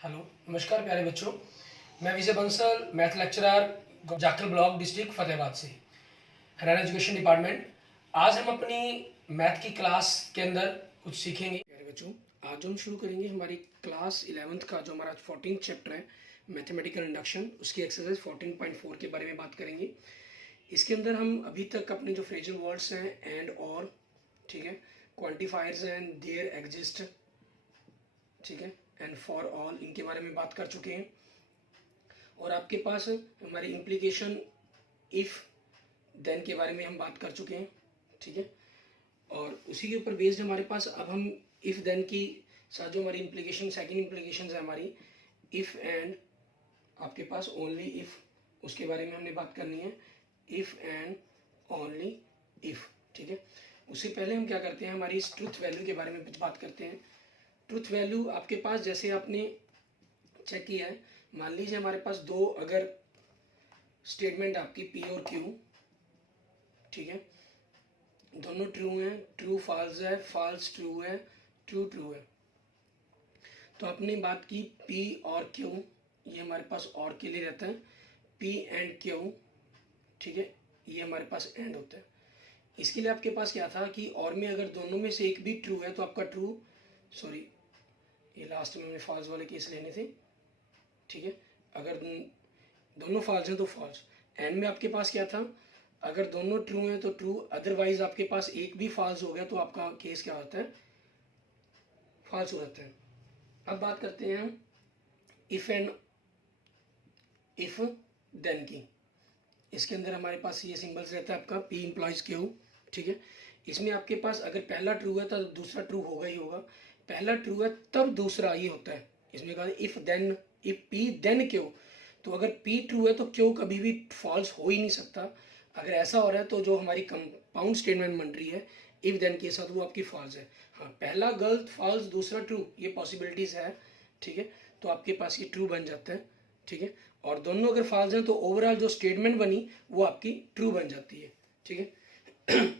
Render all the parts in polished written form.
Hello, नमस्कार प्यारे बच्चों। मैं Vijay Bansal, math lecturer, Jakhal block, district Fatehabad से, हरियाणा एजुकेशन डिपार्टमेंट। आज हम अपनी मैथ की क्लास के अंदर कुछ सीखेंगे। प्यारे बच्चों, आज हम शुरू करेंगे हमारी क्लास 11th का जो हमारा 14th चैप्टर है, मैथमेटिकल इंडक्शन, उसकी एक्सरसाइज 14.4 के बारे में बात करेंगे। इसके अंदर हम अभी तक अपने जो फ्रेजल वर्ड्स हैं एंड और, ठीक है, क्वांटिफायर्स एंड देयर एग्जिस्ट, ठीक है, एंड फॉर ऑल, इनके बारे में बात कर चुके हैं। और आपके पास हमारी इम्प्लीकेशन इफ़ देन के बारे में हम बात कर चुके हैं, ठीक है। और उसी के ऊपर बेस्ड हमारे पास अब हम इफ़ देन की साथ जो हमारी इम्प्लीकेशन, सेकंड इम्प्लीकेशन है हमारी इफ़ एंड, आपके पास ओनली इफ़, उसके बारे में हमने बात करनी है। इफ़ एंड ओनली इफ़, ठीक है। उससे पहले हम क्या करते हैं, हमारी इस ट्रुथ वैल्यू के बारे में कुछ बात करते हैं। ट्रुथ वैल्यू आपके पास जैसे आपने चेक किया है, मान लीजिए हमारे पास दो अगर स्टेटमेंट आपकी पी और क्यू, ठीक है, दोनों ट्रू हैं, ट्रू फॉल्स है, फॉल्स ट्रू है, ट्रू ट्रू है। तो आपने बात की पी और क्यू, ये हमारे पास और के लिए रहता है, पी एंड क्यू, ठीक है, ये हमारे पास एंड होता है। इसके लिए आपके पास क्या था कि और में अगर दोनों में से एक भी ट्रू है तो आपका ट्रू, सॉरी ये लास्ट में हमें फॉल्स वाले केस लेने थे, ठीक है। अगर दोनों फॉल्स हैं तो फॉल्स। एंड में आपके पास क्या था, अगर दोनों ट्रू हैं तो ट्रू, अदरवाइज आपके पास एक भी फॉल्स हो गया तो आपका केस क्या होता है, फॉल्स हो जाता है। अब बात करते हैं हम इफ एंड इफ देन की। इसके अंदर हमारे पास ये सिंबल्स रहता है आपका पी इंप्लॉइज क्यू, ठीक है। इसमें आपके पास अगर पहला ट्रू है तो दूसरा ट्रू होगा ही होगा, पहला ट्रू है तब दूसरा ये होता है। इसमें कहा if then, if P then Q, तो अगर पी ट्रू है तो क्यू कभी भी फॉल्स हो ही नहीं सकता। अगर ऐसा हो रहा है तो जो हमारी कंपाउंड स्टेटमेंट बन रही है इफ देन के साथ, वो आपकी फॉल्स है। हाँ, पहला गलत फॉल्स दूसरा ट्रू, ये पॉसिबिलिटीज है, ठीक है। तो आपके पास ये ट्रू बन जाता है, ठीक है। और दोनों अगर फॉल्स हैं तो ओवरऑल जो स्टेटमेंट बनी वो आपकी ट्रू बन जाती है, ठीक है।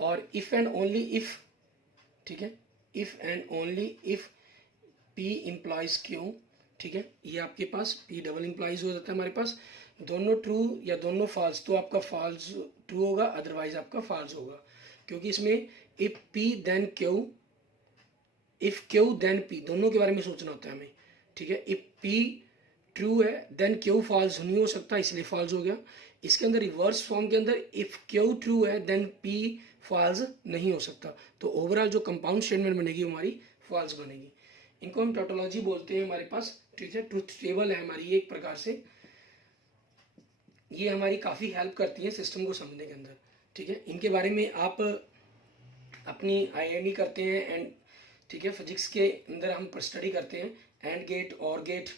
और इफ एंड ओनली इफ, ठीक है, if and only if P implies Q, ठीक है, ये आपके पास पी डबल इंप्लाइज हो जाता है हमारे पास। दोनों ट्रू या दोनों फॉल्स तो आपका फॉल्स ट्रू होगा, अदरवाइज आपका फॉल्स होगा, क्योंकि इसमें if P then Q, if Q then P, दोनों के बारे में सोचना होता है हमें, ठीक है। इफ पी ट्रू है देन क्यू फॉल्स नहीं हो सकता, इसलिए फॉल्स हो गया। इसके अंदर रिवर्स फॉर्म के अंदर इफ क्यू ट्रू है देन पी फॉल्स नहीं हो सकता, तो ओवरऑल जो कंपाउंड स्टेटमेंट बनेगी हमारी फॉल्स बनेगी। इनको हम टोटोलॉजी बोलते हैं हमारे पास, ठीक है। ट्रुथ टेबल है हमारी ये एक प्रकार से, ये हमारी काफ़ी हेल्प करती है सिस्टम को समझने के अंदर, ठीक है। इनके बारे में आप अपनी आई करते हैं एंड, ठीक है, फिजिक्स के अंदर हम स्टडी करते हैं एंड गेट और गेट,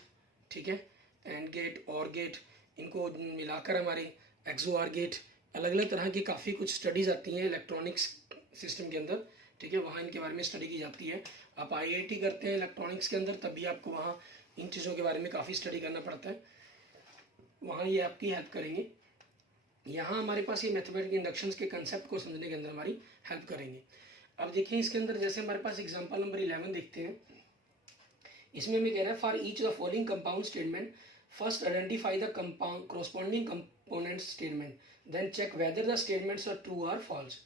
ठीक है, एंड गेट और गेट, इनको मिलाकर हमारे एक्सो आर गेट, अलग अलग तरह की काफ़ी कुछ स्टडीज़ आती हैं इलेक्ट्रॉनिक्स सिस्टम के अंदर, ठीक है, वहाँ इनके बारे में स्टडी की जाती है। आप आईआईटी करते हैं इलेक्ट्रॉनिक्स के अंदर तभी आपको वहाँ इन चीज़ों के बारे में काफ़ी स्टडी करना पड़ता है, वहाँ ये आपकी हेल्प करेंगे। यहाँ हमारे पास ये मैथमेटिकल इंडक्शंस के कंसेप्ट को समझने के अंदर हमारी हेल्प करेंगे। अब देखिए इसके अंदर जैसे हमारे पास एग्जांपल नंबर 11 देखते हैं। इसमें हमें कह रहा है for each the following compound statement first identify the compound corresponding component statement, then check whether the statements are true और फॉल्स।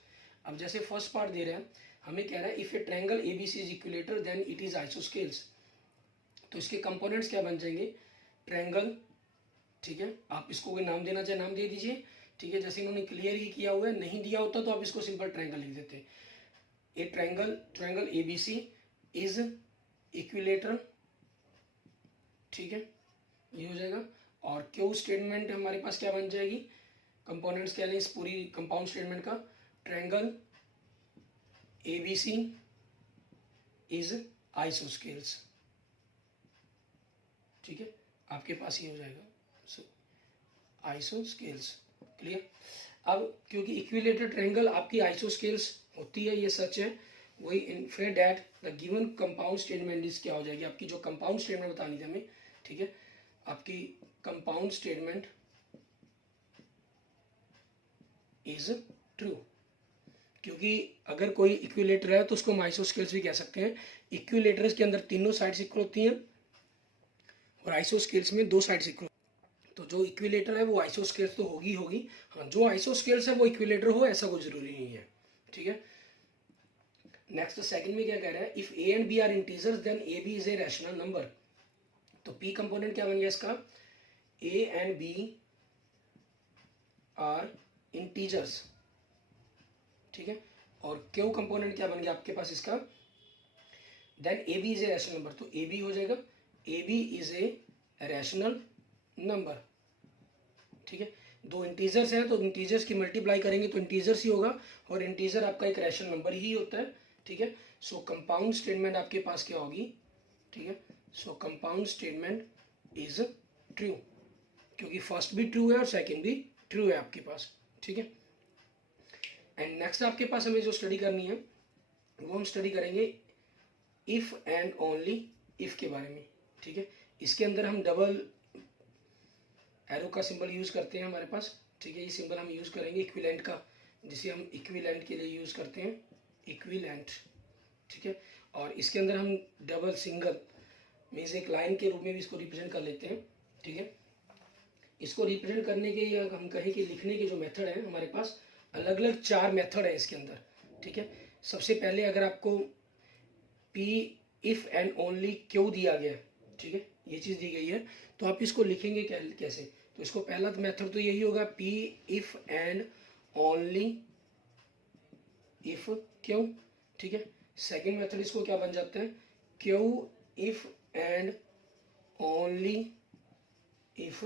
अब जैसे फर्स्ट पार्ट दे रहा है, हमें कह रहा है if a triangle ABC is equilateral then it is isosceles, तो इसके कंपोनेंट्स क्या बन जाएंगे, ट्रायंगल, ठीक है। आप इसको कोई नाम देना चाहे नाम दे दीजिए, ठीक है। जैसे इन्होंने क्लियर ही किया हुआ है, नहीं दिया होता तो आप इसको सिंपल ट्रायंगल लिख देते। ए ट्रायंगल एबीसी इज इक्विलेटरल, ठीक है, ये हो जाएगा। और क्यू स्टेटमेंट हमारे पास क्या बन जाएगी, कंपोनेंट्स क्या लें इस पूरी कंपाउंड स्टेटमेंट का, ट्रायंगल एबीसी इज आइसोस्केल्स, ठीक है, आपके पास ये हो जाएगा आइसोस्केल्स, क्लियर। अब क्योंकि इक्विलेटरल ट्रायंगल आपकी आइसोस्केल्स होती है, ये सच है, वही infer that the given compound statement is क्या हो जाएगी, आपकी जो कंपाउंड स्टेटमेंट बतानी थी हमें, ठीक है, आपकी कंपाउंड स्टेटमेंट इज ट्रू, क्योंकि अगर कोई इक्विलेटर है तो उसको हम आइसोस्केल्स भी कह सकते हैं। इक्विलेटर्स के अंदर तीनों साइड्स इक्वल होती हैं, और आइसोस्केल्स में 2 साइड्स इक्वल। तो जो इक्विलेटर है वो आइसोस्केल्स तो होगी। हाँ, जो आइसोस्केल्स है वो इक्विलेटर हो ऐसा कोई ज़रूरी नहीं है। ठीक है। नेक्स्ट सेकंड में क्या कह रहा है, if A and B are integers then A B is a rational number. तो पी कंपोनेंट क्या बन गया इसका, A and B are integers. ठीक है। और क्यू कंपोनेंट क्या बन गया आपके पास इसका, then A B is a rational number. तो ए बी हो जाएगा, A B is a rational number. ठीक है। 2 इंटीजर्स हैं तो इंटीजर्स की मल्टीप्लाई करेंगे तो इंटीजर्स ही होगा, और इंटीजर आपका एक रैशनल नंबर ही होता है। ठीक है। सो कंपाउंड स्टेटमेंट आपके पास क्या होगी, ठीक है। सो कंपाउंड स्टेटमेंट इज ट्रू, क्योंकि फर्स्ट भी ट्रू है और सेकंड भी ट्रू है आपके पास। ठीक है। एंड नेक्स्ट आपके पास हमें जो स्टडी करनी है वो हम स्टडी करेंगे इफ एंड ओनली इफ के बारे में। ठीक है। इसके अंदर हम डबल एरो का सिंबल यूज करते हैं हमारे पास। ठीक है। ये सिंबल हम यूज करेंगे इक्विलेंट का, जिसे हम इक्विलेंट के लिए यूज करते हैं, इक्विलेंट। ठीक है। और इसके अंदर हम डबल सिंगल मीन्स एक लाइन के रूप में भी इसको रिप्रेजेंट कर लेते हैं। ठीक है। इसको रिप्रेजेंट करने के या हम कहें कि लिखने के जो मेथड है हमारे पास अलग अलग 4 मेथड है इसके अंदर। ठीक है। सबसे पहले अगर आपको पी इफ एंड ओनली क्यों दिया गया, ठीक है, ये चीज़ दी गई है, तो आप इसको लिखेंगे कैसे। तो इसको पहला मेथड तो यही होगा, P if and only if क्यों। ठीक है। सेकंड मेथड इसको क्या बन जाता है, Q if and only if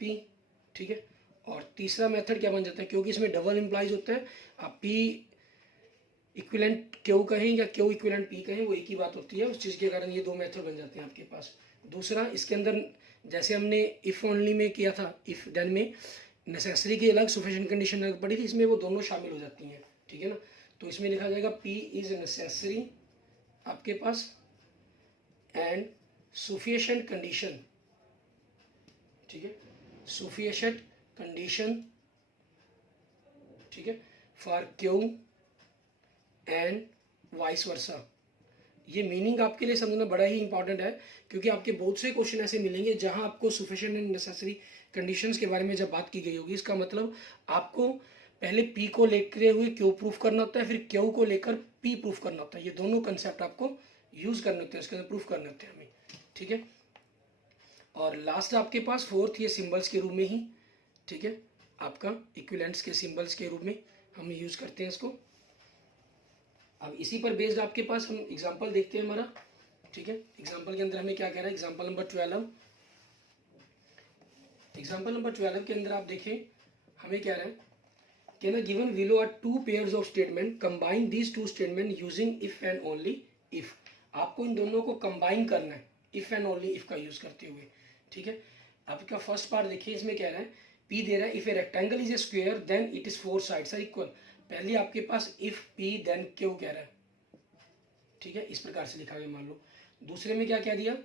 P. ठीक है। और तीसरा मेथड क्या बन जाता है, क्योंकि इसमें डबल इंप्लाइज होता है, आप पी इक्विलेंट क्यू कहें या क्यू इक्विलेंट पी कहें वो एक ही बात होती है, उस चीज़ के कारण ये 2 मेथड बन जाते हैं आपके पास। दूसरा, इसके अंदर जैसे हमने इफ ओनली में किया था, इफ देन में नेसेसरी की अलग, सफिशिएंट कंडीशन अलग पड़ी थी, इसमें वो दोनों शामिल हो जाती हैं। ठीक है ना। तो इसमें लिखा जाएगा पी इज नेसेसरी आपके पास एंड सफिशिएंट कंडीशन। ठीक है। सफिशिएंट कंडीशन, ठीक है, for Q and vice versa. ये मीनिंग आपके लिए समझना बड़ा ही इंपॉर्टेंट है, क्योंकि आपके बहुत से क्वेश्चन ऐसे मिलेंगे जहां आपको सफिशिएंट एंड नेसेसरी कंडीशंस के बारे में जब बात की गई होगी, इसका मतलब आपको पहले पी को लेकर हुए क्यू प्रूफ करना होता है, फिर क्यू को लेकर पी प्रूफ करना होता है। ये दोनों कंसेप्ट आपको यूज करने होते हैं, इसके अंदर प्रूफ करने होते हैं हमें। ठीक है। और लास्ट आपके पास फोर्थ, ये सिंबल्स के रूप में ही, ठीक है, आपका इक्विलेंट्स के सिंबल्स के रूप में हम यूज करते हैं इसको। अब इसी पर बेस्ड आपके पास हम एग्जांपल देखते हैं हमारा। ठीक है। एग्जांपल के अंदर हमें क्या कह रहा है, एग्जांपल नंबर 12। एग्जांपल नंबर 12 के अंदर आप देखें हमें क्या रहा है, कहना given below are 2 pairs of statement, combine these 2 statement using if and only if. आपको इन दोनों को कंबाइन करना है इफ एंड ओनली इफ का यूज करते हुए। ठीक है। आपका फर्स्ट पार्ट देखिए, इसमें कह रहा है पी दे रहा है, if a rectangle is a square then it is 4 sides are equal. पहले आपके पास इफ पी देन क्यू कह रहा है। ठीक है। इस प्रकार से लिखा गया मान लो। दूसरे में क्या कह दिया,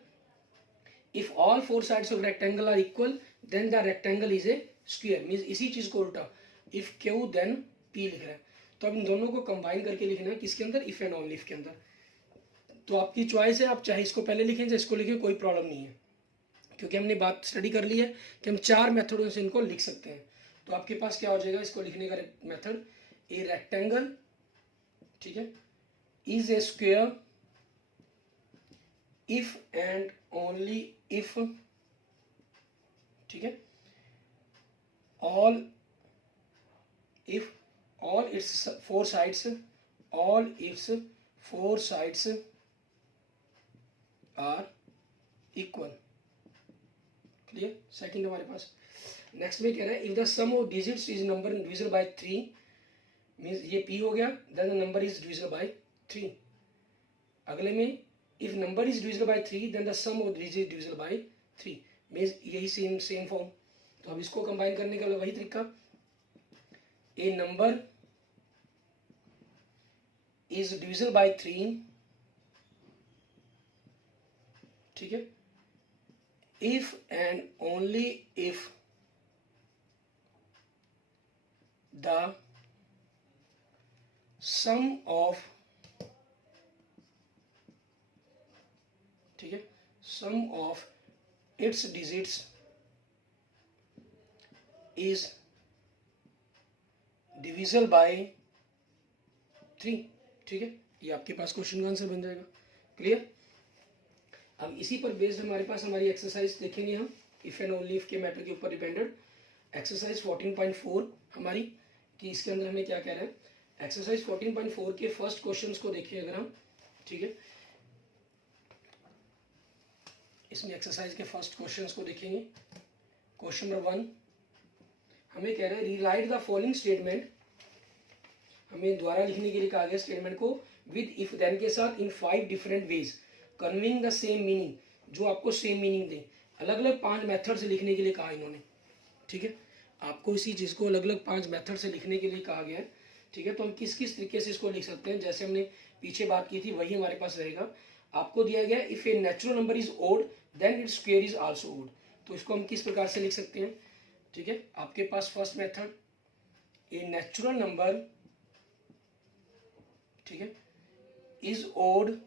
if all 4 sides of rectangle are equal then the rectangle is a square. Means इसी चीज को उल्टा, इफ क्यू देन पी लिख रहा है। तो अब इन दोनों को कंबाइन करके लिखना है किसके अंदर, इफ एंड ओनली इफ के अंदर। तो आपकी चॉइस है, आप चाहे इसको पहले लिखें चाहे इसको लिखें, कोई प्रॉब्लम नहीं है, क्योंकि हमने बात स्टडी कर ली है कि हम 4 मेथडों से इनको लिख सकते हैं। तो आपके पास क्या हो जाएगा इसको लिखने का मेथड, ए रेक्टेंगल, ठीक है, is a square if and only if, ठीक है, all if all its 4 sides, all its 4 sides are equal. Clear. Second हमारे पास नेक्स्ट में कह रहा है if the sum of digits is number divisible by 3, means ये p हो गया, then the number is divisible by 3। अगले में if number is divisible by 3 then the sum of digit divisible by 3, means यही सेम फॉर्म। तो अब इसको combine करने का वही तरीका, ए नंबर इज डिविजिबल बाय 3, ठीक है, if and only if the sum of, ठीक है, sum of it's digits is divisible by 3। ठीक है, ये आपके पास क्वेश्चन का आंसर बन जाएगा। क्लियर। अब इसी पर बेस्ड हमारे पास हमारी एक्सरसाइज देखेंगे हम, इफ एंड ओनली इफ के मैटर के ऊपर डिपेंडेड। एक्सरसाइज 14.4 हमारी, कि इसके अंदर हमें क्या कह रहा है। एक्सरसाइज 14.4 के फर्स्ट क्वेश्चंस को देखिए अगर हम, ठीक है, इसमें एक्सरसाइज के फर्स्ट क्वेश्चंस को देखेंगे। क्वेश्चन नंबर 1 हमें कह रहा है रीराइट द फॉलोइंग स्टेटमेंट, हमें द्वारा लिखने के लिए कहा गया स्टेटमेंट को विद इफ देन के साथ इन 5 different ways conveying the same meaning, जो आपको सेम मीनिंग दे। अलग अलग 5 मेथड से लिखने के लिए कहा इन्होंने। ठीक है, आपको इसी चीज़ को अलग अलग 5 मेथड से लिखने के लिए कहा गया है। ठीक है, तो हम किस किस तरीके से इसको लिख सकते हैं, जैसे हमने पीछे बात की थी वही हमारे पास रहेगा। आपको दिया गया if a natural number is odd then its square is also odd, तो इसको हम किस प्रकार से लिख सकते हैं। ठीक है, आपके पास first method, a natural number, ठीक है, इज ओड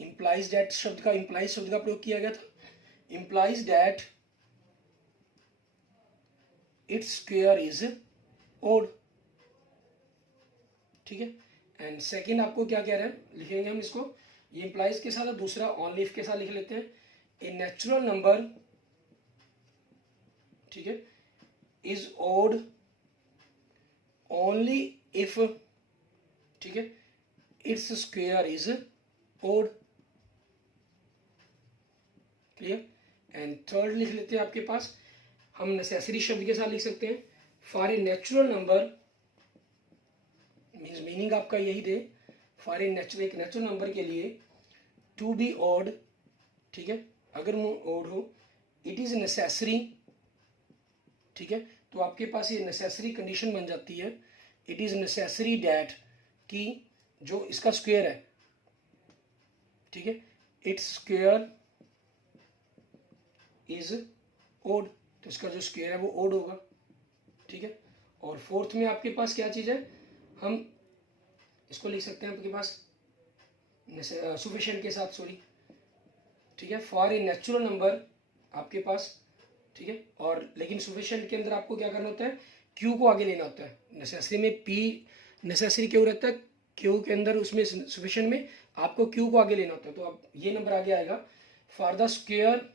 इंप्लाइज दैट, शब्द का इंप्लाइज शब्द का प्रयोग किया गया था, implies that its square is odd. ठीक है, एंड सेकेंड आपको क्या कह रहे हैं, लिखेंगे हम इसको, ये इंप्लाइज के साथ और दूसरा ऑनली इफ के साथ लिख लेते हैं। ए नेचुरल नंबर, ठीक है, इज ओड ओनली इफ, ठीक है, its square is odd. Clear. And third लिख लेते हैं आपके पास, हम नेसेसरी शब्द के साथ लिख सकते हैं। For a natural number means meaning आपका यही दे, फॉर ए नेचुरल, एक नेचुरल नंबर के लिए टू बी ऑड, ठीक है, अगर वो ऑड हो, इट इज नेसेसरी। ठीक है, तो आपके पास ये नेसेसरी कंडीशन बन जाती है, इट इज नेसेसरी डैट, कि जो इसका स्क्वायर है, ठीक है, इट्स स्क्वायर इज ओड, तो इसका जो स्क्वायर है वो ओड होगा। ठीक है, और फोर्थ में आपके पास क्या चीज़ है, हम इसको लिख सकते हैं आपके पास सफिशिएंट के साथ, सॉरी। ठीक है, फॉर ए नेचुरल नंबर आपके पास, ठीक है, और लेकिन सफिशिएंट के अंदर आपको क्या करना होता है, क्यू को आगे लेना होता है। नेसेसरी में पी नेसेसरी क्यों रहता है, क्यू के अंदर, उसमें सफिशिएंट में आपको क्यू को आगे लेना होता है, तो अब ये नंबर आगे आएगा, for the square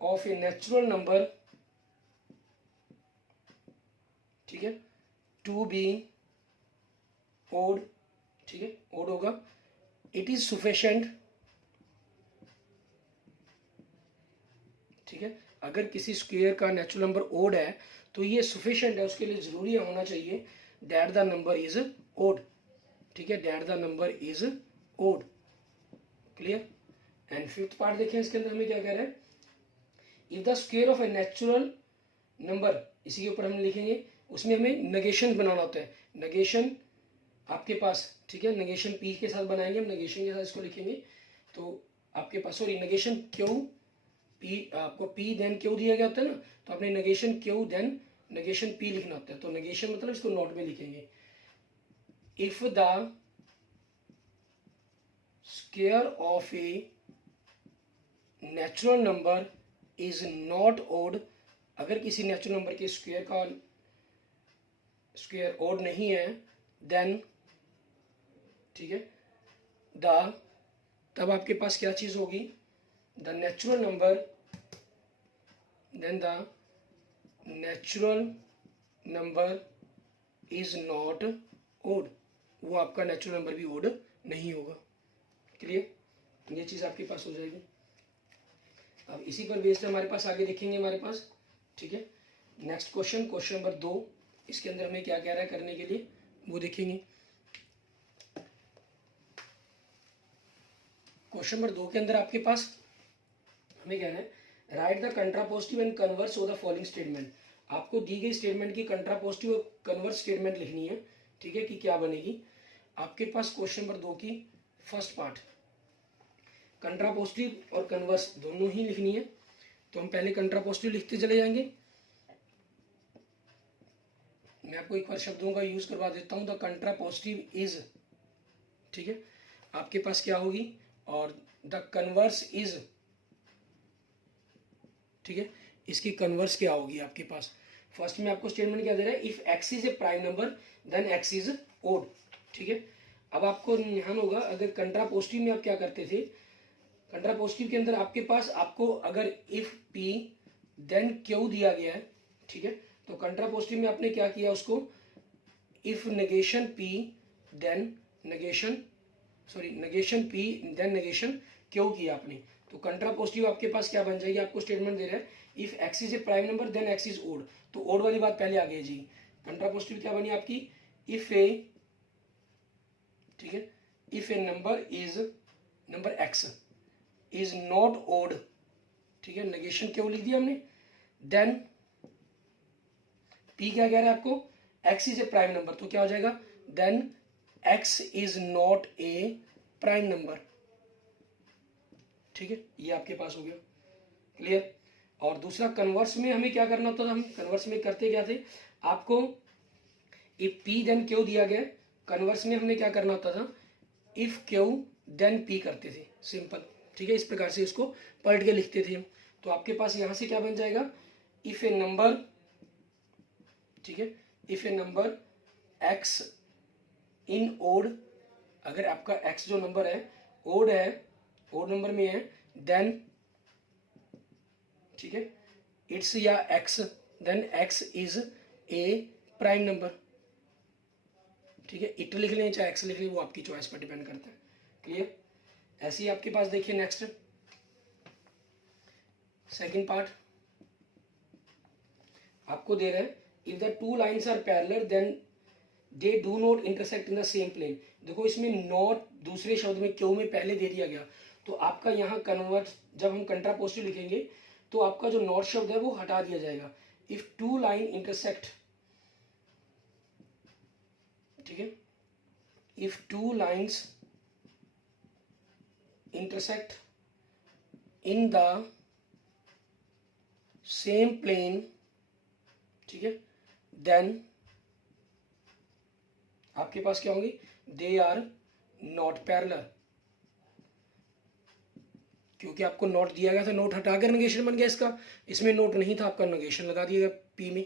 of a natural number, ठीक है, टू बी ओड, ठीक है, ओड होगा, इट इज सफिशिएंट। ठीक है, अगर किसी स्क्वायर का नेचुरल नंबर ओड है तो ये सफिशिएंट है, उसके लिए जरूरी होना चाहिए that the number is odd. ठीक है, that the number is odd. Clear. And fifth part देखें, इसके अंदर हमें क्या कह रहा है, if the square of a natural number, इसी के ऊपर हम लिखेंगे, उसमें हमें नेगेशन बनाना होता है। नेगेशन आपके पास, ठीक है, नेगेशन पी के साथ बनाएंगे हम, नेगेशन के साथ इसको लिखेंगे, तो आपके पास, सॉरी, नेगेशन क्यू, पी, आपको पी देन क्यू दिया गया होता है ना, तो आपने negation Q then negation P लिखना होता है। तो नेगेशन मतलब इसको नोट में लिखेंगे, if the square of a natural number is not odd, अगर किसी नेचुरल नंबर के स्क्वायर का स्क्वायर ओड नहीं है, देन, ठीक है, द, तब आपके पास क्या चीज होगी, the natural number, then the natural number is not odd, वो आपका नेचुरल नंबर भी ओड नहीं होगा। क्लियर, ये चीज आपके पास हो जाएगी। अब इसी पर बेस्ड हमारे पास आगे देखेंगे हमारे पास, ठीक है, नेक्स्ट क्वेश्चन, क्वेश्चन नंबर 2, इसके अंदर हमें क्या कह रहा है करने के लिए वो देखेंगे। क्वेश्चन नंबर 2 के अंदर आपके पास हमें कहना है write the contrapositive and converse of the following statement, आपको दी गई स्टेटमेंट की कंट्रापोजिटिव और कन्वर्स स्टेटमेंट लिखनी है। ठीक है, कि क्या बनेगी आपके पास। क्वेश्चन नंबर 2 की फर्स्ट पार्ट, कंट्रापोजिटिव और कन्वर्स दोनों ही लिखनी है, तो हम पहले कंट्रापोजिटिव लिखते चले जाएंगे। मैं आपको एक बार शब्दों का यूज करवा देता हूं। द कंट्रापोजिटिव इज, ठीक है, आपके पास क्या होगी, और द कन्वर्स इज, ठीक है, इसकी कन्वर्स क्या होगी आपके पास। फर्स्ट में आपको स्टेटमेंट क्या दे रहा है, if x is a prime number then x is odd, ठीक है। अब आपको ध्यान होगा, अगर कंट्रापोजिटिव में आप क्या करते थे, कंट्रापोजिटिव के अंदर आपके पास आपको अगर इफ पी देन क्यू दिया गया है, ठीक है, तो कंट्रापोजिटिव में आपने क्या किया, उसको if negation P then negation, sorry negation P then negation Q किया आपने, तो कंट्रापोजिटिव आपके पास क्या बन जाएगी, आपको स्टेटमेंट दे रहा है if x is a prime number then x is odd, तो ओड वाली बात पहले आ गई जी। कंट्रापोजिटिव क्या बनी आपकी, इफ ए, ठीक है, if a number X is not odd, ठीक है, नेगेशन क्यों लिख दिया हमने, देन पी क्या कह रहा है आपको, X is a prime number, तो क्या हो जाएगा, then x is not a prime number, ठीक है, ये आपके पास हो गया, क्लियर। और दूसरा कन्वर्स में हमें क्या करना होता था, हम कन्वर्स में करते क्या थे, आपको इफ पी देन क्यू दिया गया, कन्वर्स में हमने क्या करना होता था, इफ क्यू देन पी करते थे, सिंपल, ठीक है, इस प्रकार से इसको पलट के लिखते थे हम। तो आपके पास यहां से क्या बन जाएगा, इफ ए नंबर, ठीक है, if a number X in odd, अगर आपका एक्स जो नंबर है ओड है, ओड नंबर में है, देन, ठीक है, इट्स या X, then x is a prime number, ठीक है, इट लिख लें चाहे एक्स लिख लें, वो आपकी चॉइस पर डिपेंड करता है, क्लियर। ऐसे ही आपके पास देखिए नेक्स्ट सेकंड पार्ट आपको दे रहा है, if the two lines are parallel then they do not intersect in the same plane. देखो इसमें नॉट दूसरे शब्द में क्यों में पहले दे दिया गया, तो आपका यहाँ कन्वर्ट, जब हम कंट्रापोजिटिव लिखेंगे तो आपका जो नॉट शब्द है वो हटा दिया जाएगा, इफ टू लाइन इंटरसेक्ट, ठीक है, if two lines intersect in the same plane, ठीक है, देन आपके पास क्या होंगी, दे आर नॉट पैरेलल, क्योंकि आपको नोट दिया गया था, नोट हटाकर नेगेशन बन गया इसका, इसमें नोट नहीं था, आपका नेगेशन लगा दिया गया पी में।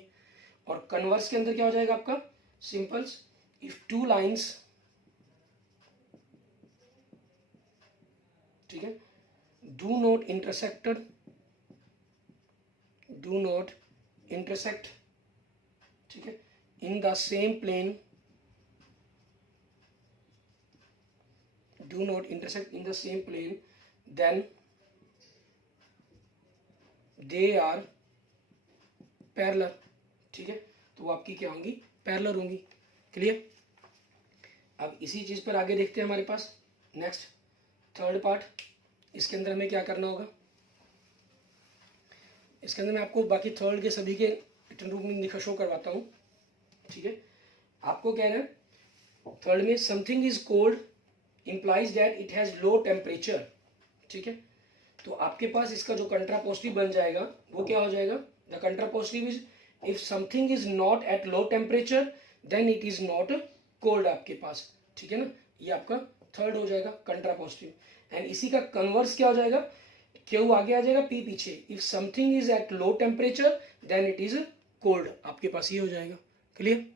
और कन्वर्स के अंदर क्या हो जाएगा आपका, सिंपल्स, इफ टू लाइंस, ठीक है, डू नॉट इंटरसेक्ट, ठीक है, in the same plane, do not intersect in the same plane then they are parallel, ठीक है, तो वो आपकी क्या होंगी, पैरेलल होंगी, क्लियर। अब इसी चीज पर आगे देखते हैं हमारे पास नेक्स्ट थर्ड पार्ट, इसके अंदर हमें क्या करना होगा, इसके अंदर मैं आपको बाकी थर्ड के सभी के रिटन रूप में लिखा शो करवाता हूँ, ठीक है। आपको क्या है, थर्ड में something is cold implies that it has low temperature, ठीक है, तो आपके पास इसका जो कंट्रापोजिटिव बन जाएगा वो क्या हो जाएगा, the contrapositive is if something is not at low temperature then it is not cold आपके पास, ठीक है ना, ये आपका थर्ड हो जाएगा कंट्रापोजिटिव। एंड इसी का कन्वर्स क्या हो जाएगा, क्यू आगे आ जाएगा, पी पीछे, if something is at low temperature then it is cold, आपके पास ये हो जाएगा, क्लियर।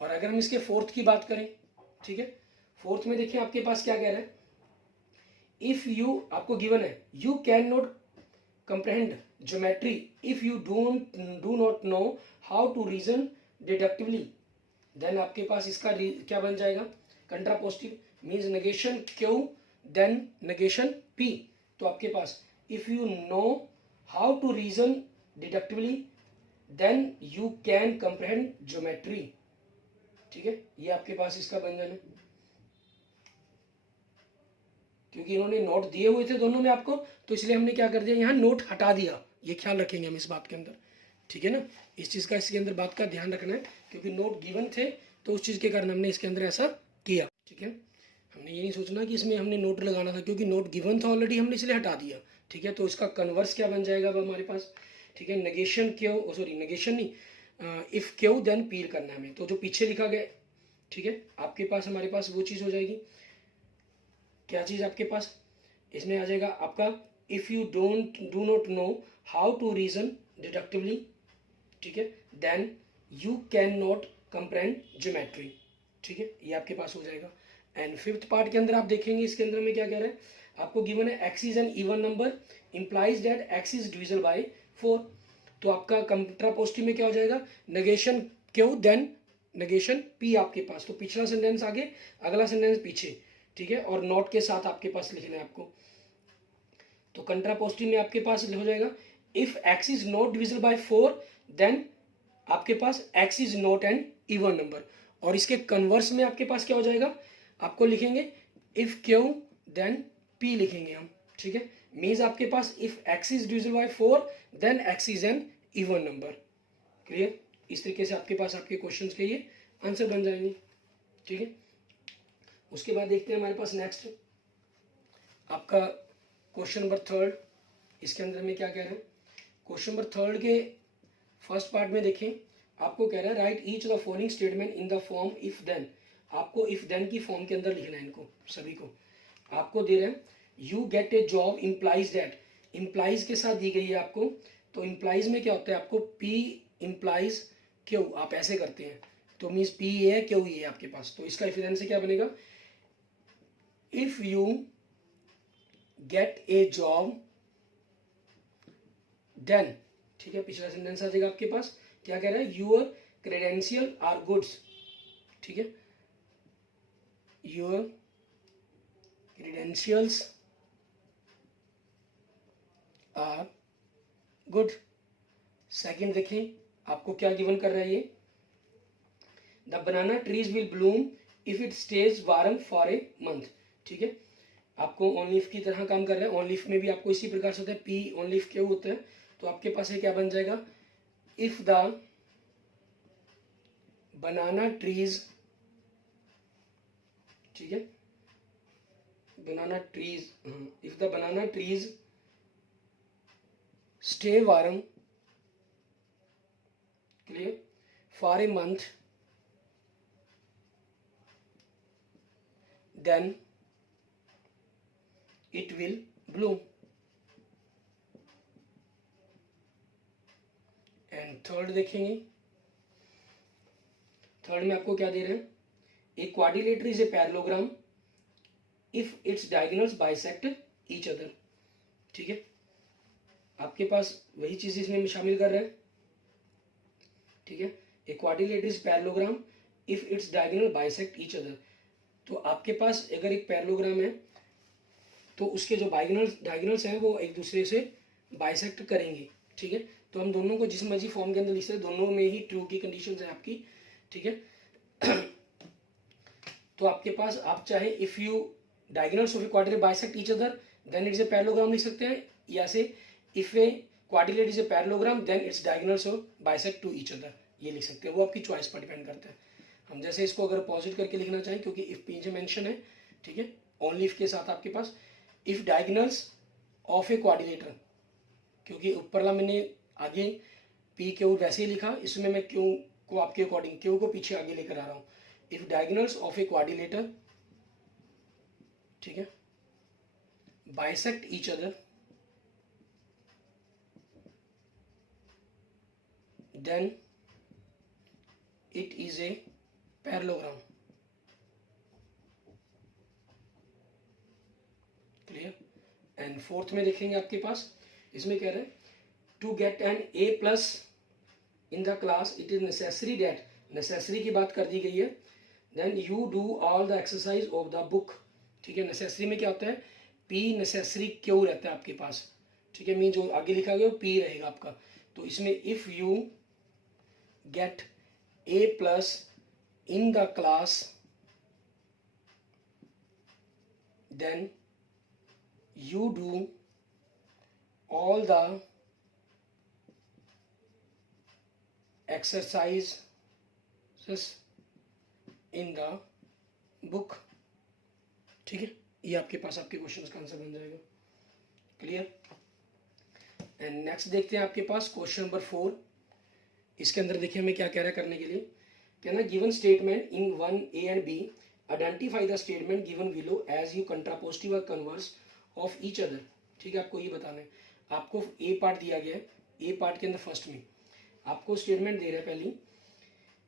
और अगर हम इसके फोर्थ की बात करें, ठीक है, फोर्थ में देखिए आपके पास क्या कह रहा है, इफ यू, आपको गिवन है, you can not comprehend geometry if you do not know how to reason deductively, then आपके पास इसका क्या बन जाएगा, contrapositive, means negation Q then negation p, तो आपके पास if you know how to reason deductively then you can comprehend geometry, ठीक है, ये आपके पास इसका बंधन है, क्योंकि इन्होंने नोट दिए हुए थे दोनों में आपको, तो इसलिए हमने क्या कर दिया, यहाँ नोट हटा दिया, ये ख्याल रखेंगे हम इस बात के अंदर, ठीक है ना, इस चीज़ का इसके अंदर बात का ध्यान रखना है, क्योंकि नोट गिवन थे तो उस चीज़ के कारण हमने इसके अंदर ऐसा किया, ठीक है। हमने ये नहीं सोचना कि इसमें हमने नोट लगाना था, क्योंकि नोट गिवन था ऑलरेडी, हमने इसलिए हटा दिया, ठीक है। तो इसका कन्वर्स क्या बन जाएगा अब हमारे पास, ठीक है, नेगेशन क्यू, सॉरी नेगेशन नहीं, इफ क्यू देन पील करना है हमें, तो जो पीछे लिखा गया, ठीक है, आपके पास हमारे पास वो चीज़ हो जाएगी, क्या चीज़ आपके पास, इसमें आ जाएगा आपका if you do not know how to reason deductively, ठीक है, then you can not comprehend geometry, ठीक है, ये आपके पास हो जाएगा। एंड फिफ्थ पार्ट के अंदर आप देखेंगे, इसके अंदर में क्या कह रहा है, आपको गिवन है X is an even number implies that X is divisible by 4। तो आपका कंट्रापोजिटिव में क्या हो जाएगा, negation Q then negation P आपके पास। तो पिछला सेंटेंस आगे, अगला सेंटेंस पीछे, ठीक है, और नोट के साथ आपके पास लिखना है आपको। तो कंट्रापोजिटिव में आपके पास हो जाएगा if x is not divisible by 4 then आपके पास x is not an even number. और इसके कन्वर्स में आपके पास क्या हो जाएगा, आपको लिखेंगे इफ क्यू देन पी लिखेंगे हम, ठीक है। मीन्स आपके पास if x is divisible by 4 then x is an even number. Clear? इस तरीके से आपके पास आपके क्वेश्चंस के ये आंसर बन जाएंगे, ठीक है। उसके बाद देखते हैं हमारे पास नेक्स्ट आपका क्वेश्चन नंबर 3। इसके अंदर में क्या कह रहे हैं, क्वेश्चन नंबर 3 के फर्स्ट पार्ट में देखें, आपको कह रहा है write each the following statement in the form if then. आपको इफ देन की फॉर्म के अंदर लिखना है इनको सभी को। आपको दे रहे हैं you get a job implies that, implies के साथ दी गई है आपको। तो इम्प्लाइज में क्या होता है, आपको पी इम्प्लाइज क्यू, आप ऐसे करते हैं, तो मीन्स पी ये है क्यू ये है आपके पास। तो इसका इफ देन से क्या बनेगा, if you get a job then, ठीक है, पिछला सेंटेंस आ जाएगा आपके पास, क्या कह रहा है, यूर क्रेडेंशियल आर गुड्स, ठीक है, your credentials are good. Second देखें, आपको क्या गिवन कर रहा है ये, the banana trees will bloom if it stays warm for a month, ठीक है। आपको ऑन लीफ की तरह काम कर रहा है। ऑन लीफ में भी आपको इसी प्रकार से होता है, पी ऑन लीफ क्यों होता है। तो आपके पास ये क्या बन जाएगा, इफ द बनाना ट्रीज, ठीक है, banana trees, if the banana trees stay warm, clear, for a month then it will bloom. And third देखेंगे, थर्ड में आपको क्या दे रहे हैं, a quadrilateral is a parallelogram if its diagonals bisect each other, ठीक है। आपके पास वही चीज इसमें शामिल कर रहे हैं, ठीक है, ए quadrilateral is parallelogram if it's diagonal bisect each other. तो आपके पास अगर एक पैरेललोग्राम है तो उसके जो डायगोनल्स हैं वो एक दूसरे से बाइसेक्ट करेंगे, ठीक है। तो हम दोनों को जिस मर्जी फॉर्म के अंदर लिख सकते, दोनों में ही ट्रू की कंडीशंस है आपकी, ठीक है। तो आपके पास आप चाहे if you diagonals of a quadrilateral bisect each other then it's a parallelogram लिख सकते हैं, या से if a quadrilateral is a parallelogram then its diagonals of bisect to each other, ये लिख सकते हैं। वो आपकी चॉइस पर डिपेंड करता है। हम जैसे इसको अगर पॉजिट करके लिखना चाहें, क्योंकि इफ पीछे मेंशन है, ठीक है, ऑन लीफ के साथ आपके पास if diagonals of a quadrilateral, क्योंकि ऊपरला मैंने आगे पी क्यू वैसे ही लिखा, इसमें मैं क्यू को आपके अकॉर्डिंग क्यू को पीछे आगे लेकर आ रहा हूं। If diagonals of a quadrilateral, ठीक है, bisect each other then it is a parallelogram, clear. And fourth में देखेंगे आपके पास, इसमें कह रहे हैं to get an A plus in the class it is necessary that, necessary की बात कर दी गई है, then you do all the exercise of the book, ठीक है। नेसेसरी में क्या होता है, पी नेसेसरी क्यों रहता है आपके पास, ठीक है, मीन जो आगे लिखा गया वो पी रहेगा आपका। तो इसमें if you get A plus in the class then you do all the exercises in the book, ठीक है। ये आपके पास आपके क्वेश्चन का आंसर बन जाएगा, क्लियर। एंड नेक्स्ट देखते हैं आपके पास क्वेश्चन नंबर 4। इसके अंदर देखिए हमें क्या कह रहा है करने के लिए, कहना given statement in 1 A and B identify the statement given below as you contrapositive और कन्वर्स ऑफ ईच अदर, ठीक है, आपको ये बताना है। आपको ए पार्ट दिया गया है, ए पार्ट के अंदर फर्स्ट में आपको स्टेटमेंट दे रहा है पहली,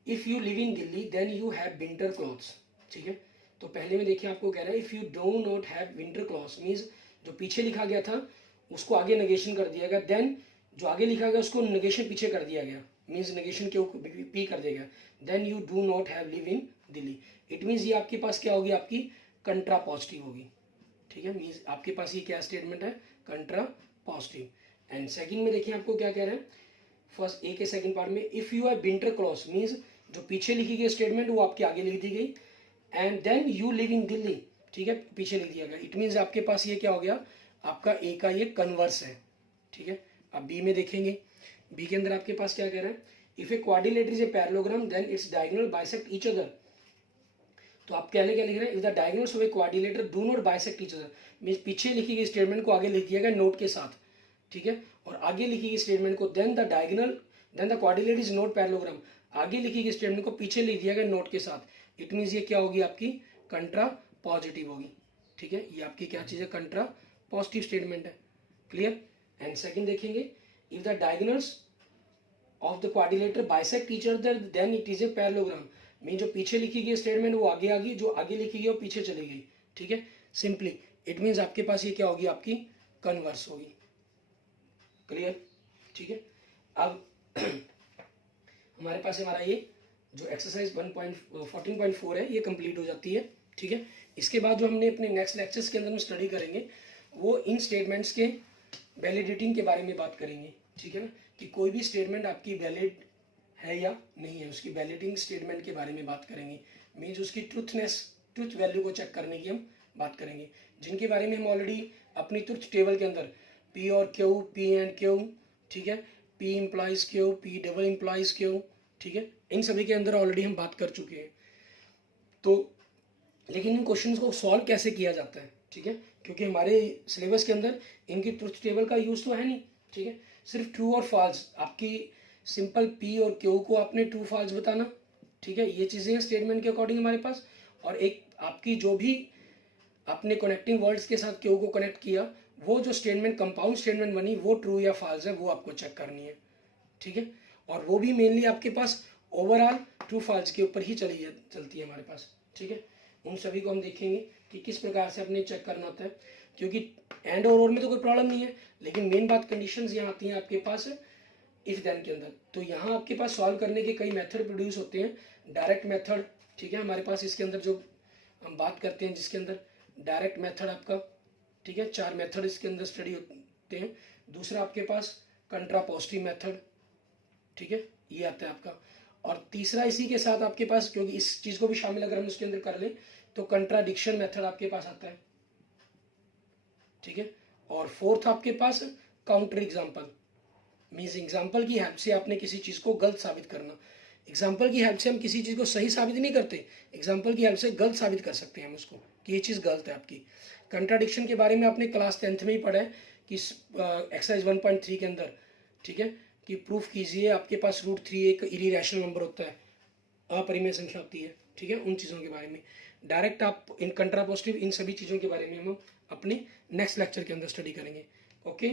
if you live in Delhi then you have winter clothes, ठीक है। तो पहले में देखिए आपको कह रहा है if you do not have winter clothes, means जो पीछे लिखा गया था उसको आगे नेगेशन कर दिया गया, देन जो आगे लिखा गया उसको नेगेशन पीछे कर दिया गया, मीन्स नेगेशन के ऊपर पी कर देगा, then you do not have live in Delhi. It means ये आपके पास क्या होगी, आपकी कंट्रा पॉजिटिव होगी, ठीक है। मीन्स आपके पास ये क्या स्टेटमेंट है, कंट्रा पॉजिटिव। एंड सेकंड में देखिए आपको क्या कह रहा है, फर्स्ट ए के सेकंड पार्ट में if you have winter clothes, means जो पीछे लिखी गई स्टेटमेंट वो आपके आगे लिख दी गई, and then you live in Delhi, ठीक है, पीछे लिख दिया गया। इट मीन्स आपके पास ये क्या हो गया, आपका ए का ये कन्वर्स है, ठीक है। अब बी में देखेंगे, बी के अंदर आपके पास क्या कह रहा है, if a quadrilateral is a parallelogram then its diagonal bisect each other. तो आप क्या लिख रहे हैं, if the diagonals of a quadrilateral do not bisect each other, means पीछे लिखी गई स्टेटमेंट को आगे लिख दिया गया नोट के साथ, ठीक है, और आगे लिखी गई स्टेटमेंट को then the quadrilateral is not parallelogram, आगे लिखी गई स्टेटमेंट को पीछे लिख दिया गया नोट के साथ। इट मीन्स ये क्या होगी, आपकी कंट्रा पॉजिटिव होगी, ठीक है। ये आपकी क्या चीज़ है, कंट्रा पॉजिटिव स्टेटमेंट है, क्लियर। एंड सेकंड देखेंगे, if the diagonals of the quadrilateral bisect each other then it is a parallelogram, mean जो पीछे लिखी गई स्टेटमेंट वो आगे आ गई, जो आगे लिखी गई वो पीछे चली गई, ठीक है, सिंपली। इट मीन्स आपके पास ये क्या होगी, आपकी कन्वर्स होगी, क्लियर, ठीक है। अब हमारे पास हमारा ये जो एक्सरसाइज 14.4 है ये कंप्लीट हो जाती है, ठीक है। इसके बाद जो हमने अपने नेक्स्ट लेक्चर्स के अंदर में स्टडी करेंगे वो इन स्टेटमेंट्स के वैलिडिटी के बारे में बात करेंगे, ठीक है ना, कि कोई भी स्टेटमेंट आपकी वैलिड है या नहीं है, उसकी वैलिडिंग स्टेटमेंट के बारे में बात करेंगे, मीन्स उसकी ट्रुथ वैल्यू को चेक करने की हम बात करेंगे, जिनके बारे में हम ऑलरेडी अपनी ट्रुथ टेबल के अंदर पी और क्यू, पी एंड क्यू, ठीक है, P implies Q, P double implies Q, ठीक है, इन सभी के अंदर ऑलरेडी हम बात कर चुके हैं। तो लेकिन इन क्वेश्चंस को सॉल्व कैसे किया जाता है, ठीक है, क्योंकि हमारे सिलेबस के अंदर इनकी ट्रुथ टेबल का यूज़ तो है नहीं, ठीक है, सिर्फ ट्रू और फॉल्स, आपकी सिंपल पी और क्यू को आपने ट्रू फॉल्स बताना, ठीक है, ये चीज़ें हैं स्टेटमेंट के अकॉर्डिंग हमारे पास। और एक आपकी जो भी आपने कनेक्टिंग वर्ड्स के साथ क्यू को कनेक्ट किया, वो जो स्टेटमेंट कंपाउंड स्टेटमेंट बनी वो ट्रू या फॉल्स है वो आपको चेक करनी है, ठीक है, और वो भी मेनली आपके पास ओवरऑल ट्रू फॉल्स के ऊपर ही चलती है हमारे पास, ठीक है। उन सभी को हम देखेंगे कि किस प्रकार से अपने चेक करना होता है, क्योंकि एंड और में तो कोई प्रॉब्लम नहीं है, लेकिन मेन बात कंडीशंस यहाँ आती हैं आपके पास इफ देन के अंदर। तो यहाँ आपके पास सॉल्व करने के कई मेथड प्रोड्यूस होते हैं, डायरेक्ट मेथड, ठीक है, हमारे पास इसके अंदर जो हम बात करते हैं जिसके अंदर डायरेक्ट मेथड आपका, ठीक है, 4 मेथड इसके अंदर स्टडी होते हैं। दूसरा आपके पास कंट्रापोजिटिव मेथड, ठीक है, ये आता है आपका। और तीसरा इसी के साथ आपके पास, क्योंकि इस चीज़ को भी शामिल अगर हम उसके अंदर कर लें तो कंट्राडिक्शन मेथड आपके पास आता है, ठीक है। और फोर्थ आपके पास काउंटर एग्जाम्पल, मीन्स एग्जाम्पल की हेल्प से आपने किसी चीज़ को गलत साबित करना। एग्जाम्पल की हेल्प से हम किसी चीज़ को सही साबित नहीं करते, एग्जाम्पल की हेल्प से गलत साबित कर सकते हैं हम उसको कि ये चीज़ गलत है आपकी। कंट्राडिक्शन के बारे में आपने क्लास 10th में ही पढ़ा है कि एक्सरसाइज 1.3 के अंदर, ठीक है, कि प्रूफ कीजिए आपके पास √3 एक इरेशनल नंबर होता है, अपरिमेय संख्या होती है, ठीक है, उन चीज़ों के बारे में डायरेक्ट आप इन कंट्रापोजिटिव इन सभी चीज़ों के बारे में हम अपने नेक्स्ट लेक्चर के अंदर स्टडी करेंगे। Okay,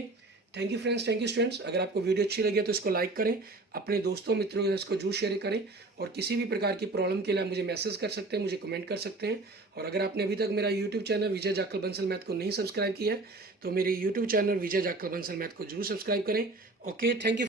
thank you friends, thank you students. अगर आपको वीडियो अच्छी लगी तो इसको लाइक करें, अपने दोस्तों मित्रों के साथ इसको जरूर शेयर करें, और किसी भी प्रकार की प्रॉब्लम के लिए आप मुझे मैसेज कर सकते हैं, मुझे कमेंट कर सकते हैं। और अगर आपने अभी तक मेरा यूट्यूब चैनल विजय जाखल बंसल मैथ को नहीं सब्सक्राइब किया है तो मेरे यूट्यूब चैनल विजय जाखल बंसल मैथ को जरूर सब्सक्राइब करें। Okay, thank you.